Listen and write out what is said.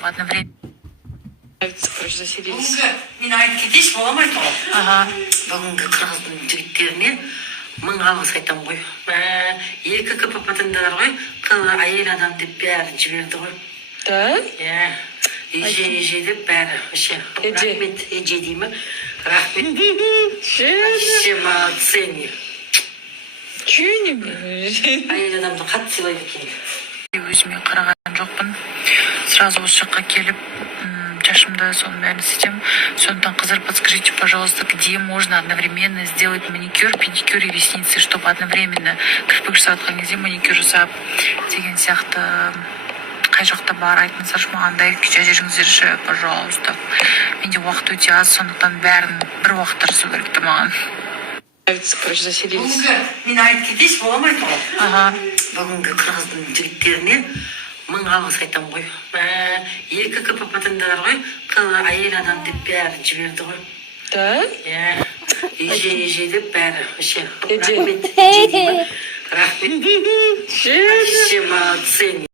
чтобы одновременно... Короче, заселились. Мен айтып кетейінші, бола ма айтуға? Ага. Бүгінгі қырғыздың жігіттеріне мың алғыс айтамын ғой. Екі КПП-тыңдар ғой, әйел адам деп бәрі жіберді ғой. Да? Иә. Еже деп бәрі. Рахмет, еже деймі? Рахмет. Вообще молодцы. Чего не блин? Әйел адамды қатты сыйлайды екен. Өзіме қараған жоқпын. Сразу осы жаққа келіп, чашымды соның бәрін істетем. Сондықтан қыздар, подскажите, пожалуйста, где можно одновременно сделать маникюр, педикюр и ресницы, чтобы одновременно кірпік жасатқан кезде маникюр жасап деген сияқты қай жақта бар айтыңыздаршы маған, дайректке жіберіңіздерші, пожалуйста. Менде уақыт өте аз, сондықтан бәрін бір уақытта жасау керек те маған. Короче, заселились. Мен айтып кетейінші, бола ма айтуға? Ага. Бүгінгі қырғыздың жігіттеріне мың алғыс айтамын ғой. Екі КПП-тыңдар ғой, әйел адам деп бәрі жіберді ғой. Да? Иә. Еже деп бәрі. Еже. Рахмет, еже деймі? Рахмет. Чего? Вообще молодцы.